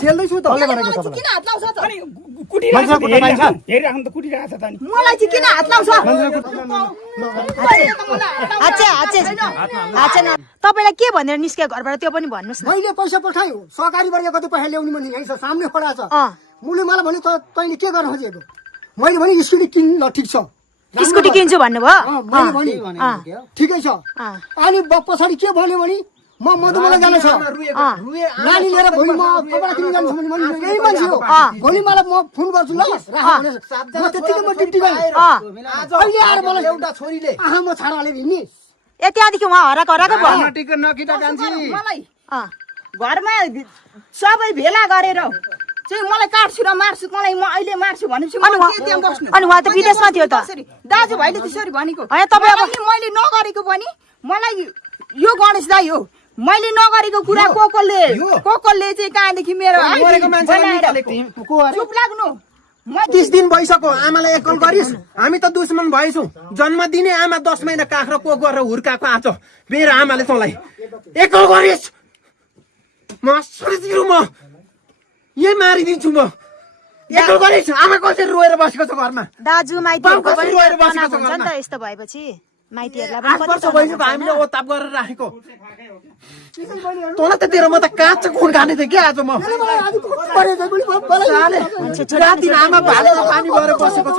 छेल्दैछु त कसले भनेको तपाईँलाई किन हात लाउँछ त अनि कुटिरहेको खुट्टा पाइन्छ हेरिराख्नु त कुटिरहेको छ त नि मलाई चाहिँ किन हात लाउँछ तपाईलाई के भनेर निस्क्यो घरबाट त्यो पनि भन्नुस् न मैले पैसा पठाएँ सहकारीबाट कति पैसा ल्याउने भने यहीँ छ सामने खडा छ मुले मलाई भने तैँले के गर्न खोजेको मैले भने स्कुटी किन्न ठिक छ स्कुटी किन्छु भन्नुभयो मैले भने ठिकै छ अनि पछाडि के भन्यो भने म मधुमला जानु छ नानी लिएर भोलि म कपडा किन्न जान्छु भने यही मान्छे हो भोलि मलाई म फोन गर्छु ल म त्यतिकै म ड्युटी गएँ अहिले आएर मलाई एउटा छोरीले आहा म छाडा हालेर हिँड्ने ए त्यहाँदेखि उहाँ हराएको भयो नटिक नकिटा कान्छी मलाई घरमा सबै भेला गरेर चाहिँ मलाई काट्छु र मार्छु मलाई म अहिले मार्छु भनेपछि अनि उहाँ त विदेशमा थियो त दाजुभाइले त्यसरी भनेको होइन तपाईँ अब मैले नगरेको पनि मलाई यो गणेश दाइ हो मैले नगरेको कुरा को कोले चाहिँ कहाँदेखि मेरो चुप लाग्नु 30 दिन भइसक्यो आमालाई एकल गरिस् हामी त दुश्मन भएछौँ जन्म दिने आमा 10 महिना काख्रो को गरेर हुर्काएको आज मेरो आमाले तँलाई एकल गरिस् म सरिदिनु म यही मारिदिन्छु म एकल गरिस् आमा कसरी रोएर बसेको छ घरमा दाजु माइतीहरुको पनि रोएर बसेको छ हुन्छ नि त यस्तो भएपछि माइतीहरुलाई 8 वर्ष भइसक्यो हामीले ओताप गरेर राखेको तँलाई त तेरो म त काँचो खुन खाने थिएँ क्या आज म राति आमा भालेर पानी भएर बसेको छ